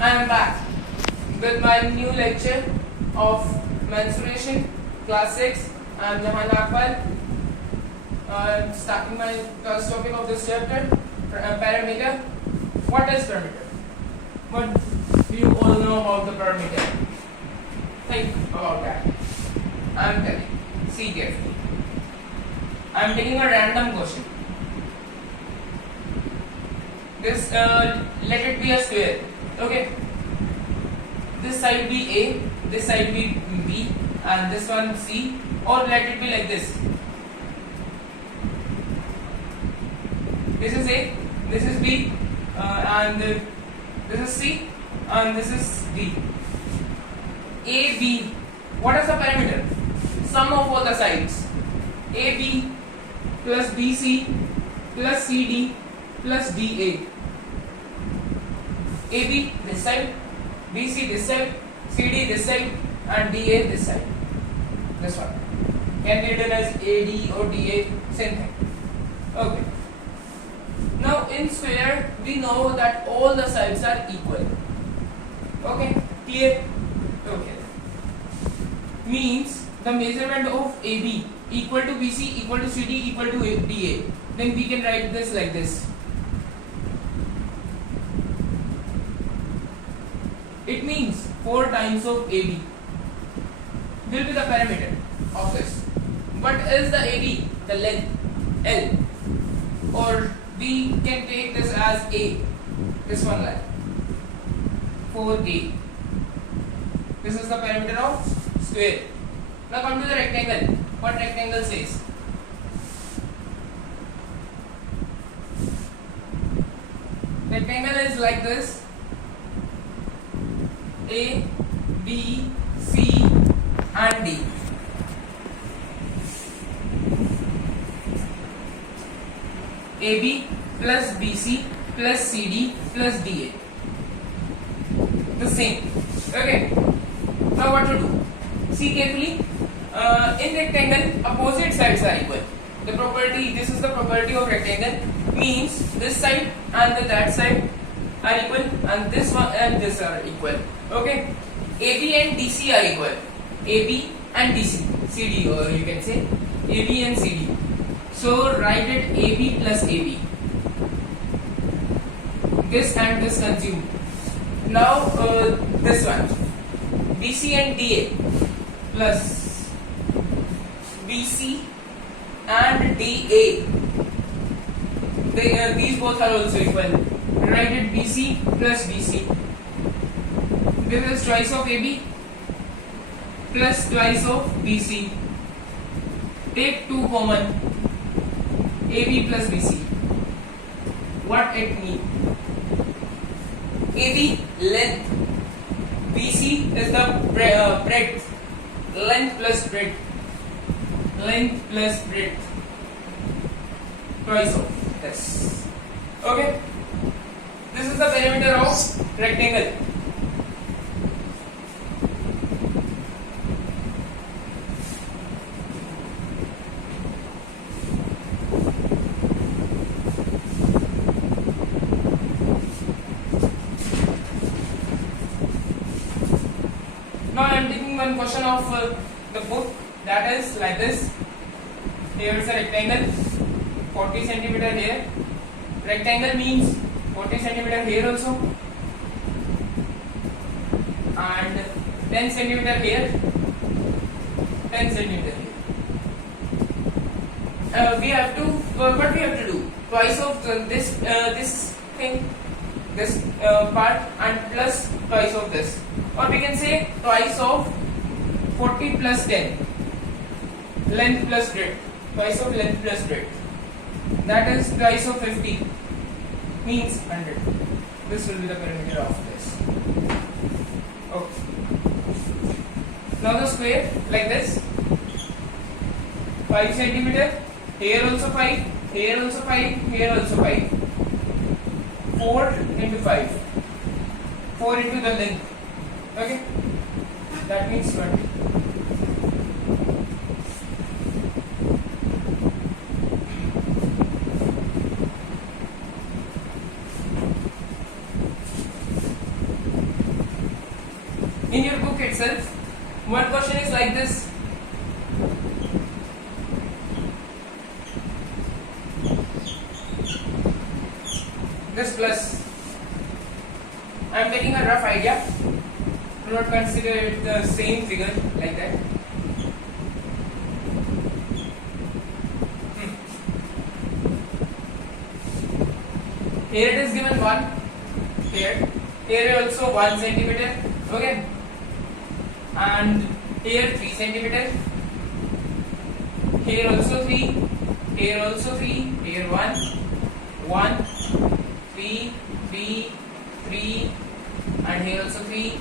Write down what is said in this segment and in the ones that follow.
I am back with my new lecture of mensuration, class 6. I am Jahan Akbar. I am starting my first topic of this chapter, parameter. What is parameter? What do you all know about the parameter? Think about that. I am telling. See carefully. I am taking a random question. This let it be a square. Okay. This side be A, this side be B, and this one C, or let it be like this. This is A, this is B, and this is C, and this is D. A, B. What is the parameter? Sum of all the sides. AB plus BC plus CD plus DA. AB this side, BC this side, CD this side, and DA this side. This one can be written as AD or DA, same thing. Okay. Now in square we know that all the sides are equal. Okay, clear? Okay. Means the measurement of AB equal to BC equal to CD equal to DA. Then we can write this like this. It means 4 times of AB will be the parameter of this. What is the AB? The length L, or we can take this as A. This one line 4A. This is the parameter of square. Now come to the rectangle. What rectangle says? Rectangle is like this. A, B, C and D. AB plus BC plus CD plus DA. The same. Okay. Now what to do? See carefully. In rectangle, opposite sides are equal. The property, this is the property of rectangle, means this side and that side are equal, and this one and this are equal. Okay. AB and DC are equal. AB and DC, CD, or you can say AB and CD. So write it AB plus AB. This and this consumed. Now this one, BC and DA plus BC and DA. These both are also equal. Write it BC plus BC. This is twice of AB plus twice of BC. Take 2 common. AB plus BC. What it means? AB length. BC is the breadth. Length plus breadth. Length plus breadth. Twice of this. Okay. This is the perimeter of rectangle. Now I am taking one question of the book, that is like this. Here is a rectangle, 40 centimeter here. Rectangle means 40 centimeter here also, and 10 centimeter here, 10 centimeter here. We have to, what we have to do? Twice of this thing, this part, and plus twice of this, or we can say twice of 40 plus 10, length plus breadth, twice of length plus breadth, that is twice of 50, means 100. This will be the perimeter of this. Okay. Now the square like this, 5 centimeter, here also 5, here also 5, here also 5. 4 into 5. 4 into the length. Okay. That means 20. in your book itself, one question is like this. This plus, I am taking a rough idea. Do not consider it the same figure like that. Here it is given 1. Here also 1 centimeter. Okay, and here 3 centimeter. Here also 3. Here also 3. Here 1, 1, 3, 3, 3, and here also 3.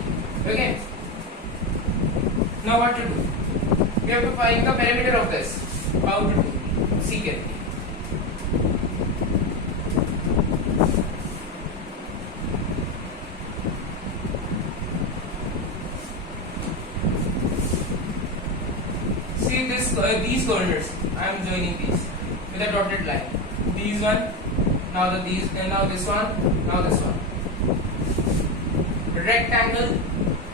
Okay. Now what to do? We have to find the perimeter of this. How to do? See carefully. See this, these coordinates. I am joining these with a dotted line. These one, now this one, now this one. Rectangle.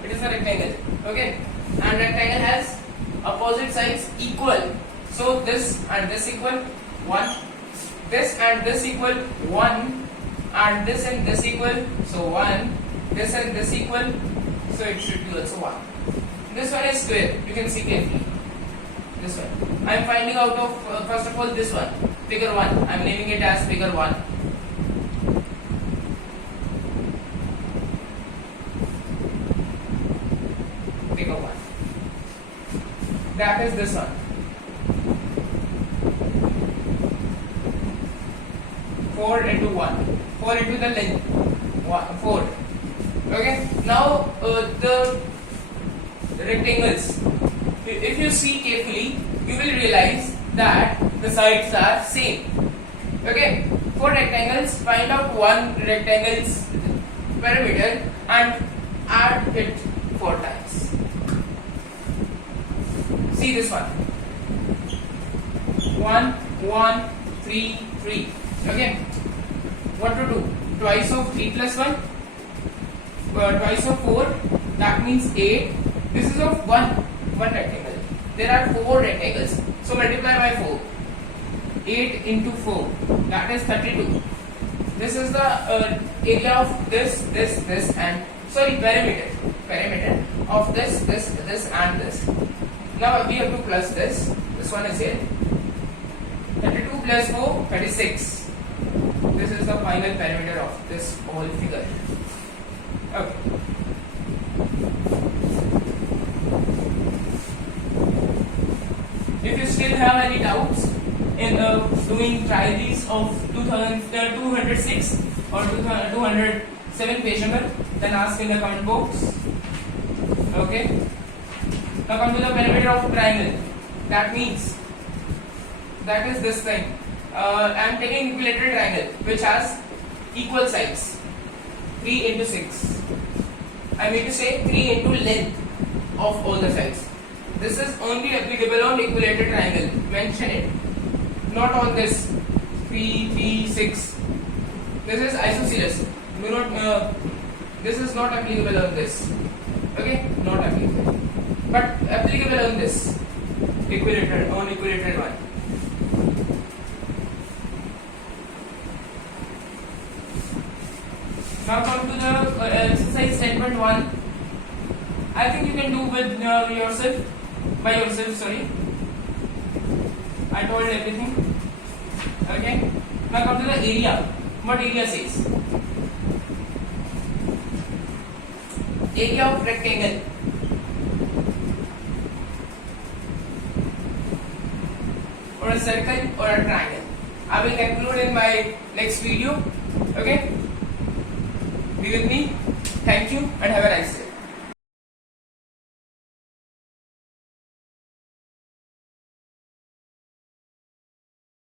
It is a rectangle. Okay, and rectangle has opposite sides equal. So this and this equal 1. This and this equal 1, and this and this equal, so 1. This and this equal, so it should be also 1. This one is square. You can see carefully. This one. I am finding out of first of all this one, figure 1. I am naming it as figure 1. Figure 1. That is this one. 4 into 1. 4 into the length. 4. Okay. Now the rectangles. If you see carefully, you will realize that the sides are same. Okay, 4 rectangles, find out one rectangle's perimeter and add it 4 times. See this one. 1, 1, 3, 3. Okay, what to do? Twice of 3 plus 1, twice of 4, that means 8. This is of 1 rectangle. There are 4 rectangles, so multiply by 4. 8 into 4, that is 32. This is the area of this and perimeter of this and this. Now we have to plus this. This one is here. 32 plus 4, 36. This is the final perimeter of this whole figure. Okay. If you still have any doubts in doing trials of 206 or 207 page number, then ask in the comment box. Okay. Now come to the perimeter of triangle. That means that is this thing. I am taking equilateral triangle which has equal sides. 3 into 6. I mean to say 3 into length of all the sides. This is only applicable on equilateral triangle. Mention it. Not on this 3, 3, 6. This is isosceles. Do not. This is not applicable on this. Okay, not applicable. But applicable on this equilateral one. Now come to the exercise 10.1. I think you can do with yourself. By yourself, sorry. I told everything. Okay. Now come to the area. What area says? Area of rectangle. Or a circle or a triangle. I will conclude in my next video. Okay. Be with me. Thank you and have a nice day.